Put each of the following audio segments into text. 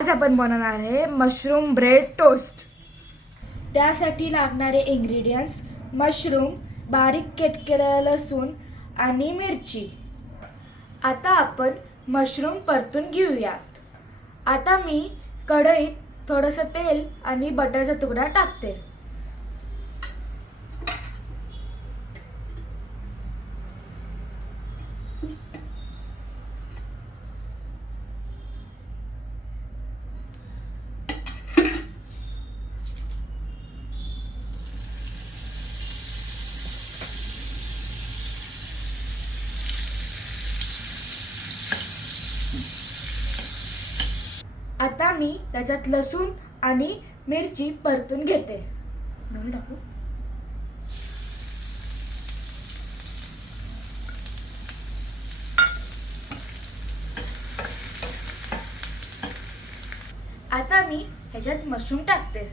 आज आपण बनवणार आहे मशरूम ब्रेड टोस्ट। त्यासाठी लागणारे इंग्रेडियंट्स मशरूम, बारीक कट केलेला लसूण आणि मिरची। आता आपण मशरूम परतून घेऊयात। आता मी कढईत थोडंसं तेल आणि बटरचा तुकडा टाकते। आता मी त्याच्यात लसूण आणि मिरची परतून घेते। टाकू। आता मी ह्याच्यात मशरूम टाकते।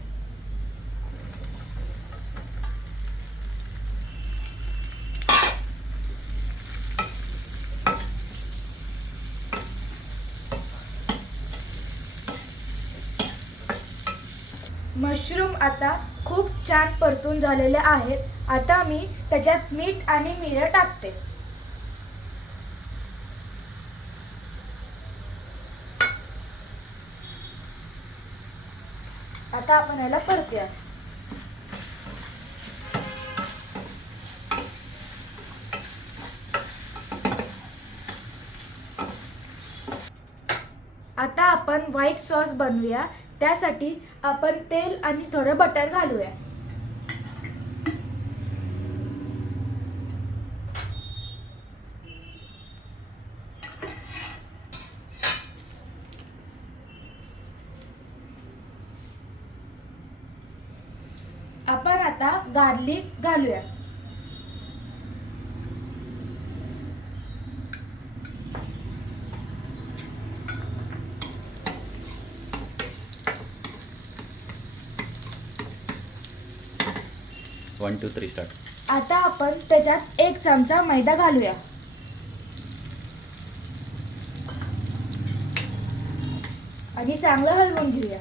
मशरूम आता खूप छान परतून झालेले आहेत। आता मी त्याच्यात मीठ आणि मिरं टाकते। आता आपण याला परतूया। आता आपण व्हाईट सॉस बनवूया। त्यासाठी आपण तेल आणि थोडं बटर घालूया। आपण आता गार्लिक घालूया। One two three start. आता आपण त्याच्यात 1 चमचा मैदा घालूया आणि चांगलं हलवून घेऊया।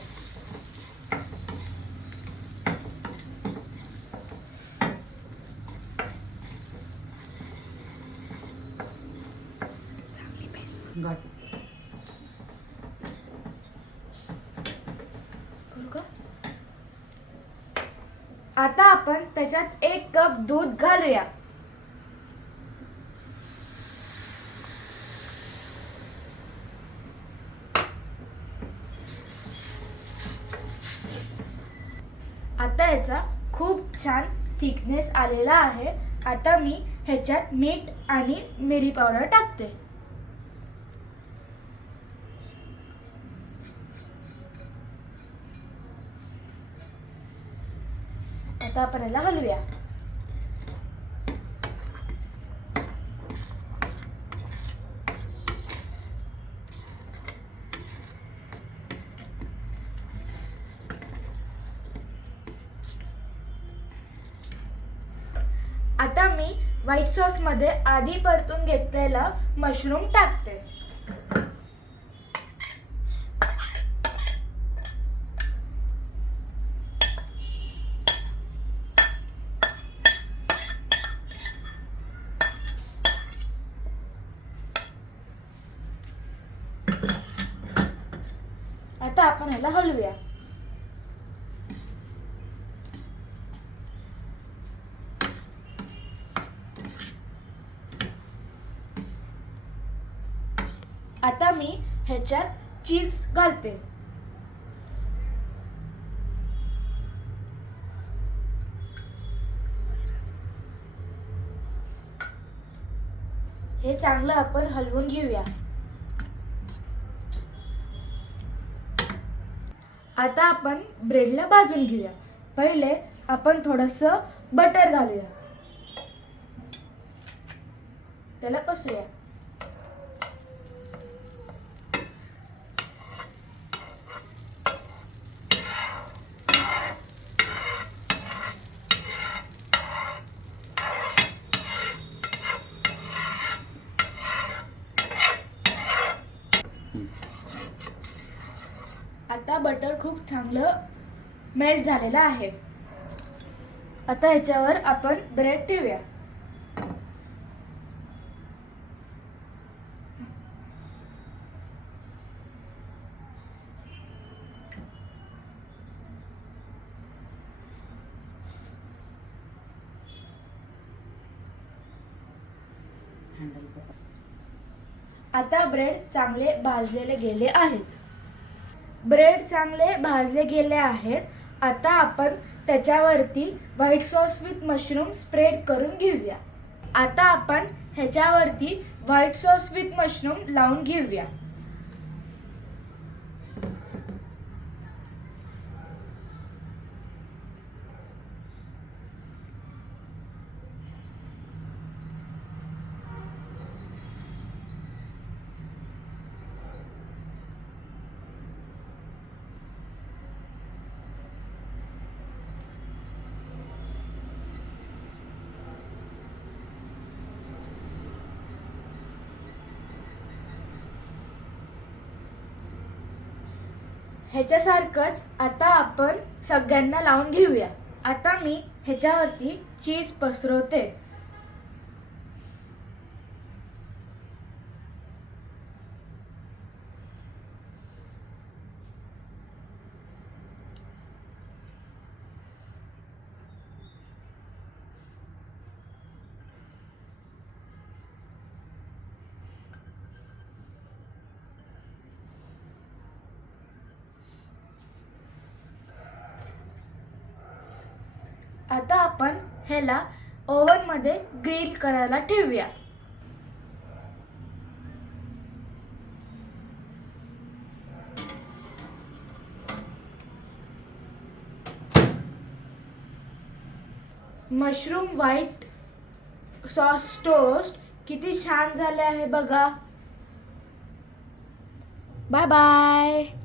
आता आपण त्याच्यात 1 कप दूध घालूया। आता याचा खूप छान थिकनेस आलेला आहे। आता मी ह्याच्यात मीठ आणि मिरी पावडर टाकते। आता आपण याला हलवूया। आता मी व्हाईट सॉस मध्ये आधी परतून घेतलेला मशरूम टाकते। आता आपण ह्याला हलवूया। आता मी ह्याच्यात चीज घालते। हे चांगलं आपण हलवून घेऊया। आता आपण ब्रेडला भाजून घेऊया। पहिले आपण थोडंसं बटर घालूया, त्याला पसरूया। आता बटर खूप चांगलं मेल्ट झालेलं आहे. आता ह्याच्यावर आपण ब्रेड ठेवूया. आता ब्रेड चांगले भाजलेले गेले आहेत. ब्रेड चांगले भाजले गेले आहेत. आता आपण त्याच्यावरती white sauce with mushroom spread करून घेऊया. आता आपण ह्याच्यावरती व्हाईट सॉस विथ मशरूम लावून घेऊया. ह्याच्यासारखंच आता आपण सगळ्यांना लावून घेऊया. आता मी ह्याच्यावरती चीज पसरवते. आता आपण ह्याला ओव्हनमध्ये ग्रिल करायला ठेवूया. मशरूम व्हाईट सॉस टोस्ट किती छान झाले आहे बघा. Bye bye.